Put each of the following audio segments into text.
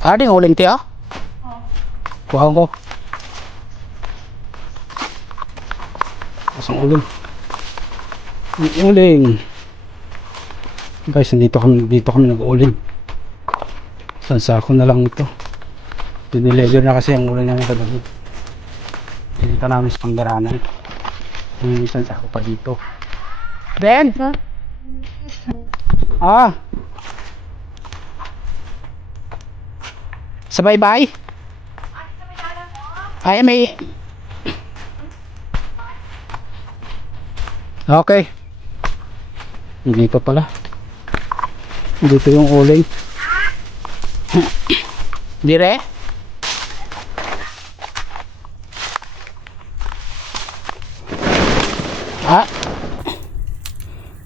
Ading uling tiya? Kuha ko. Asang uling. Uling. Guys, dito kami nag-uling. Sansako na lang ito. Dinilever na kasi ang uling namin kagabi. Dito namin sa Panggaranan. May sansako pa dito. Ben? Ah. Sa bye-bye? Ay, may... Okay. Hindi pa pala. Dito yung uling. Dire? Ah.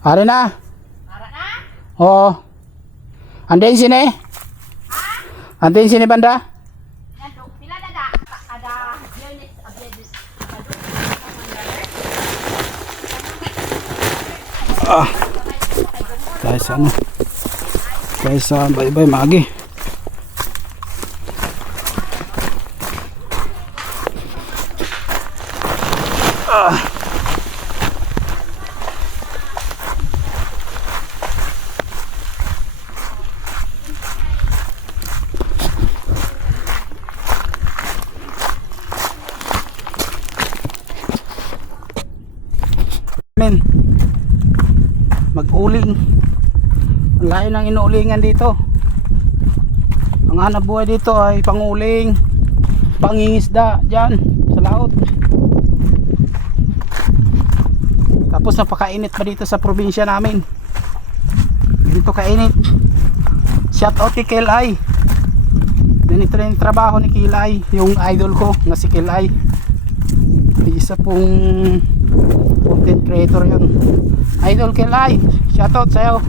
Are na. Ara na? Oo. Andiyan sini? Ha? Andiyan sini banda? Nandok, pila na da? Ada unit of the Guys, ano? Guys, bye-bye magi. Mag-uling. Ang layo ng inuulingan dito. Ang hanap buhay dito ay panguling, pangingisda dyan sa laot. Tapos napakainit pa dito sa probinsya namin. Dito kainit. Shout out kay Kilay. Ganito rin yung trabaho ni Kilay, yung idol ko na si Kilay. Isa pong content creator yun. Idol Kilay, shout out sa'yo.